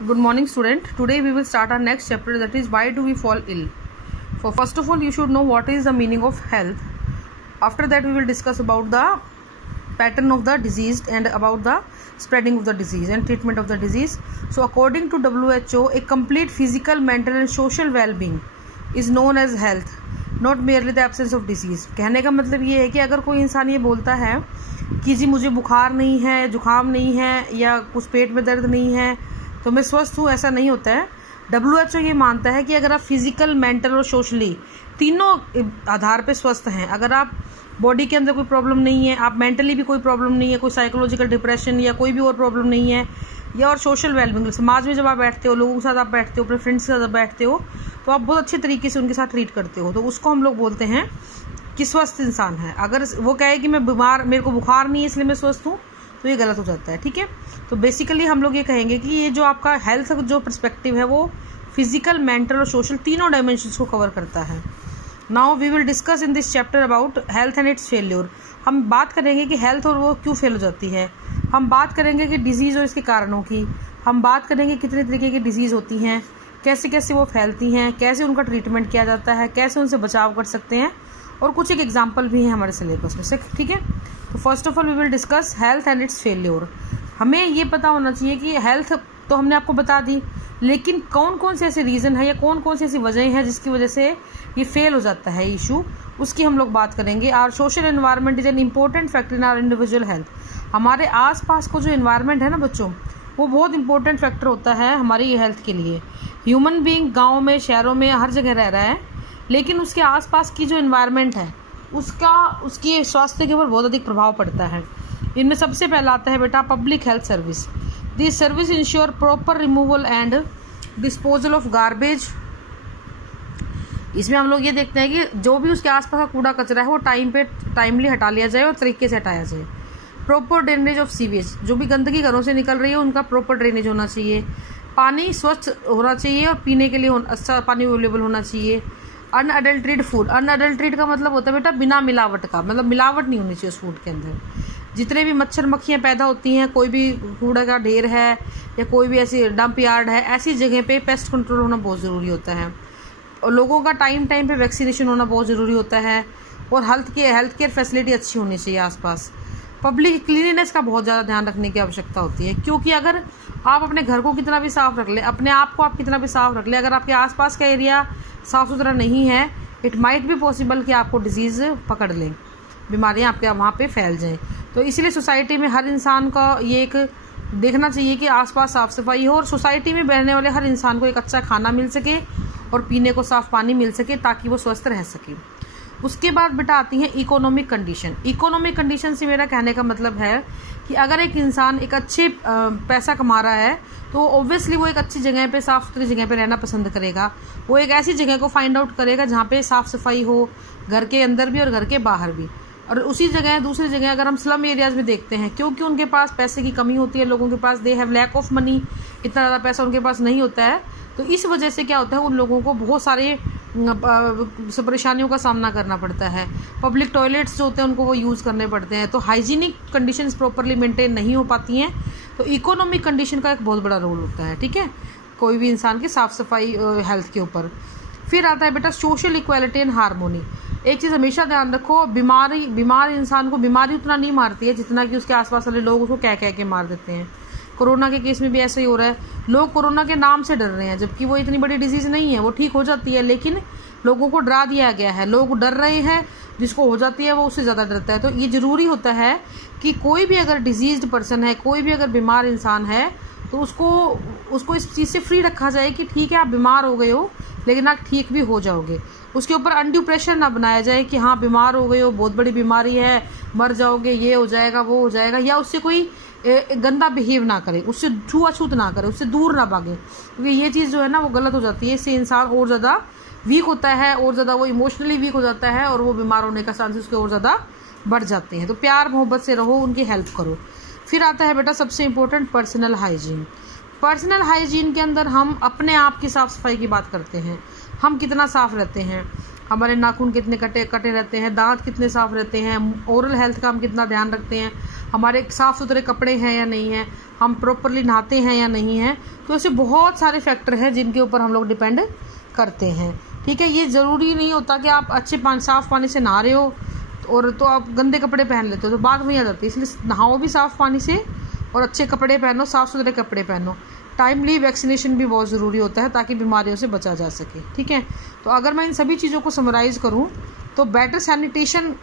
Good morning, student. Today we will start our next chapter, that is why do we fall ill. For first of all, you should know what is the meaning of health. After that, we will discuss about the pattern of the disease and about the spreading of the disease and treatment of the disease. So according to WHO, a complete physical, mental and social well-being is known as health, not merely the absence of disease. कहने का मतलब ये है कि अगर कोई इंसान ये बोलता है कि जी मुझे बुखार नहीं है, जुकाम नहीं है या कुछ पेट में दर्द नहीं है तो मैं स्वस्थ हूँ, ऐसा नहीं होता है। WHO ये मानता है कि अगर आप फिजिकल, मेंटल और सोशली तीनों आधार पे स्वस्थ हैं, अगर आप बॉडी के अंदर कोई प्रॉब्लम नहीं है, आप मेंटली भी कोई प्रॉब्लम नहीं है, कोई साइकोलॉजिकल डिप्रेशन या कोई भी और प्रॉब्लम नहीं है, या और सोशल वेलबींग, समाज में जब आप बैठते हो, लोगों के साथ आप बैठते हो, अपने फ्रेंड्स के साथ बैठते हो तो आप बहुत अच्छे तरीके से उनके साथ ट्रीट करते हो, तो उसको हम लोग बोलते हैं कि स्वस्थ इंसान है। अगर वो कहे कि मैं बीमार, मेरे को बुखार नहीं है इसलिए मैं स्वस्थ हूँ, तो ये गलत हो जाता है। ठीक है, तो बेसिकली हम लोग ये कहेंगे कि ये जो आपका हेल्थ जो पर्सपेक्टिव है वो फिजिकल, मेंटल और सोशल तीनों डायमेंशंस को कवर करता है। Now we will discuss in this chapter about health and its failure. हम बात करेंगे कि हेल्थ और वो क्यों फेल हो जाती है, हम बात करेंगे कि डिजीज और इसके कारणों की, हम बात करेंगे कितने तरीके की डिजीज होती हैं, कैसे कैसे वो फैलती हैं, कैसे उनका ट्रीटमेंट किया जाता है, कैसे उनसे बचाव कर सकते हैं, और कुछ एक एग्जाम्पल भी हैं हमारे सिलेबस में से। ठीक है, तो first of all we will discuss health and its failure. हमें ये पता होना चाहिए कि हेल्थ तो हमने आपको बता दी, लेकिन कौन कौन से ऐसे रीज़न है या कौन कौन सी ऐसी वजह हैं जिसकी वजह से ये फेल हो जाता है इशू, उसकी हम लोग बात करेंगे। Our social environment is an important factor in our individual health. हमारे आसपास को जो एनवायरनमेंट है ना बच्चों, वो बहुत इंपॉर्टेंट फैक्टर होता है हमारी हेल्थ के लिए। ह्यूमन बीइंग गाँव में, शहरों में, हर जगह रह रहा है, लेकिन उसके आसपास की जो एनवायरनमेंट है उसकी स्वास्थ्य के ऊपर बहुत अधिक प्रभाव पड़ता है। इनमें सबसे पहला आता है बेटा public health service. This service ensure proper removal and disposal of garbage. इसमें हम लोग ये देखते हैं कि जो भी उसके आसपास का कूड़ा कचरा है वो टाइमली हटा लिया जाए और तरीके से हटाया जाए। प्रॉपर ड्रेनेज ऑफ सीवेज, जो भी गंदगी घरों से निकल रही है उनका प्रॉपर ड्रेनेज होना चाहिए। पानी स्वच्छ होना चाहिए और पीने के लिए अच्छा पानी अवेलेबल होना चाहिए। अनअडल्ट्रेटेड फूड, अनअडल्ट्रेटेड का मतलब होता है बेटा बिना मिलावट का, मतलब मिलावट नहीं होनी चाहिए उस फूड के अंदर। जितने भी मच्छर मक्खियाँ पैदा होती हैं, कोई भी कूड़ा का ढेर है या कोई भी ऐसी डंप यार्ड है, ऐसी जगह पे पेस्ट कंट्रोल होना बहुत ज़रूरी होता है। और लोगों का टाइम पे वैक्सीनेशन होना बहुत ज़रूरी होता है। और हेल्थ केयर फैसिलिटी अच्छी होनी चाहिए आसपास। पब्लिक क्लीनिनेस का बहुत ज़्यादा ध्यान रखने की आवश्यकता होती है, क्योंकि अगर आप अपने घर को कितना भी साफ रख ले, अपने आप को आप कितना भी साफ रख ले, अगर आपके आसपास का एरिया साफ सुथरा नहीं है, इट माइट भी पॉसिबल कि आपको डिजीज़ पकड़ लें, बीमारियां आपके वहाँ पे फैल जाएं। तो इसलिए सोसाइटी में हर इंसान का ये एक देखना चाहिए कि आसपास साफ सफाई हो और सोसाइटी में रहने वाले हर इंसान को एक अच्छा खाना मिल सके और पीने को साफ पानी मिल सके ताकि वो स्वस्थ रह सके। उसके बाद बेटा आती है इकोनॉमिक कंडीशन। इकोनॉमिक कंडीशन से मेरा कहने का मतलब है कि अगर एक इंसान एक अच्छे पैसा कमा रहा है तो ऑब्वियसली वो एक अच्छी जगह पे, साफ सुथरी जगह पे रहना पसंद करेगा। वो एक ऐसी जगह को फाइंड आउट करेगा जहाँ पे साफ सफाई हो, घर के अंदर भी और घर के बाहर भी। और उसी जगह दूसरी जगह अगर हम स्लम एरियाज में देखते हैं, क्योंकि उनके पास पैसे की कमी होती है, लोगों के पास they have lack of money, इतना ज़्यादा पैसा उनके पास नहीं होता है, तो इस वजह से क्या होता है उन लोगों को बहुत सारे परेशानियों का सामना करना पड़ता है। पब्लिक टॉयलेट्स जो होते हैं उनको वो यूज़ करने पड़ते हैं, तो हाइजीनिक कंडीशंस प्रॉपरली मेंटेन नहीं हो पाती हैं। तो इकोनॉमिक कंडीशन का एक बहुत बड़ा रोल होता है। ठीक है, कोई भी इंसान की साफ सफाई हेल्थ के ऊपर। फिर आता है बेटा सोशल इक्वालिटी एंड हार्मोनी। एक चीज़ हमेशा ध्यान रखो, बीमार इंसान को बीमारी उतना नहीं मारती है जितना कि उसके आसपास वाले लोग उसको कह के मार देते हैं। कोरोना के केस में भी ऐसा ही हो रहा है, लोग कोरोना के नाम से डर रहे हैं, जबकि वो इतनी बड़ी डिजीज नहीं है, वो ठीक हो जाती है, लेकिन लोगों को डरा दिया गया है, लोग डर रहे हैं, जिसको हो जाती है वो उससे ज़्यादा डरता है। तो ये ज़रूरी होता है कि कोई भी अगर डिजीज्ड पर्सन है, कोई भी अगर बीमार इंसान है, तो उसको इस चीज़ से फ्री रखा जाए कि ठीक है आप बीमार हो गए हो लेकिन आप ठीक भी हो जाओगे। उसके ऊपर अनड्यू प्रेशर ना बनाया जाए कि हाँ बीमार हो गए हो, बहुत बड़ी बीमारी है, मर जाओगे, ये हो जाएगा, वो हो जाएगा, या उससे कोई गंदा बिहेव ना करे, उससे छूआछूत ना करे, उससे दूर ना भागे, क्योंकि ये चीज़ जो है ना वो गलत हो जाती है। इससे इंसान और ज़्यादा वीक होता है, और ज़्यादा वो इमोशनली वीक हो जाता है और वो बीमार होने का चांसेस उसके और ज़्यादा बढ़ जाते हैं। तो प्यार मोहब्बत से रहो, उनकी हेल्प करो। फिर आता है बेटा सबसे important personal hygiene. Personal hygiene के अंदर हम अपने आप की साफ सफाई की बात करते हैं, हम कितना साफ रहते हैं, हमारे नाखून कितने कटे रहते हैं, दांत कितने साफ रहते हैं, ओरल हेल्थ का हम कितना ध्यान रखते हैं, हमारे साफ़ सुथरे कपड़े हैं या नहीं हैं, हम प्रॉपरली नहाते हैं या नहीं हैं। तो ऐसे बहुत सारे फैक्टर हैं जिनके ऊपर हम लोग डिपेंड करते हैं। ठीक है, ये ज़रूरी नहीं होता कि आप अच्छे साफ़ पानी से नहा रहे हो और तो आप गंदे कपड़े पहन लेते हो तो बात वहीं आ जाती है। इसलिए नहाओ भी साफ़ पानी से और अच्छे कपड़े पहनो, साफ़ सुथरे कपड़े पहनो। टाइमली वैक्सीनेशन भी बहुत ज़रूरी होता है ताकि बीमारियों से बचा जा सके। ठीक है, तो अगर मैं इन सभी चीज़ों को समराइज़ करूं तो better sanitation,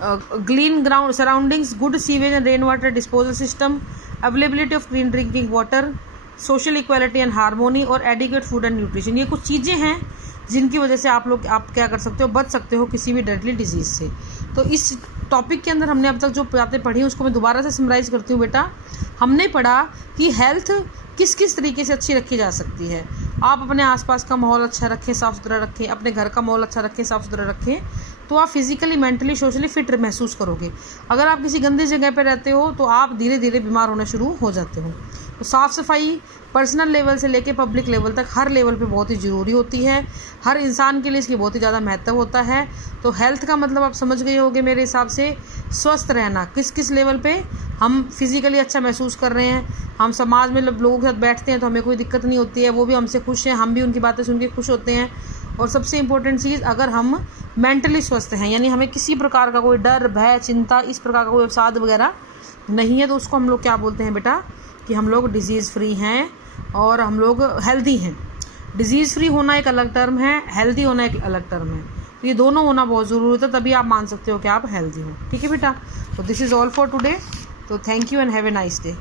clean ground surroundings, good sewage and rain water disposal system, availability of clean drinking water, social equality and harmony और एडिक्वेट फूड एंड न्यूट्रिशन, ये कुछ चीज़ें हैं जिनकी वजह से आप क्या कर सकते हो, बच सकते हो किसी भी डेडली डिजीज़ से। तो इस टॉपिक के अंदर हमने अब तक जो बातें पढ़ी उसको मैं दोबारा से समराइज़ करती हूँ। बेटा, हमने पढ़ा कि हेल्थ किस किस तरीके से अच्छी रखी जा सकती है। आप अपने आसपास का माहौल अच्छा रखें, साफ़ सुथरा रखें, अपने घर का माहौल अच्छा रखें, साफ़ सुथरा रखें, तो आप फिजिकली, मेंटली, सोशली फिट महसूस करोगे। अगर आप किसी गंदी जगह पर रहते हो तो आप धीरे धीरे बीमार होना शुरू हो जाते हो। तो साफ़ सफाई पर्सनल लेवल से लेके पब्लिक लेवल तक हर लेवल पे बहुत ही ज़रूरी होती है। हर इंसान के लिए इसकी बहुत ही ज़्यादा महत्व होता है। तो हेल्थ का मतलब आप समझ गए होंगे मेरे हिसाब से, स्वस्थ रहना। किस किस लेवल पे हम फिजिकली अच्छा महसूस कर रहे हैं, हम समाज में लोगों के साथ बैठते हैं तो हमें कोई दिक्कत नहीं होती है, वो भी हमसे खुश हैं, हम भी उनकी बातें सुन के खुश होते हैं। और सबसे इम्पोर्टेंट चीज़, अगर हम मेंटली स्वस्थ हैं, यानी हमें किसी प्रकार का कोई डर, भय, चिंता, इस प्रकार का कोई अवसाद वगैरह नहीं है, तो उसको हम लोग क्या बोलते हैं बेटा, कि हम लोग डिजीज़ फ्री हैं और हम लोग हेल्दी हैं। डिजीज़ फ्री होना एक अलग टर्म है, हेल्दी होना एक अलग टर्म है। तो ये दोनों होना बहुत ज़रूरी होता है, तभी आप मान सकते हो कि आप हेल्दी हो। ठीक है बेटा, तो this is all for today. तो thank you and have a nice day.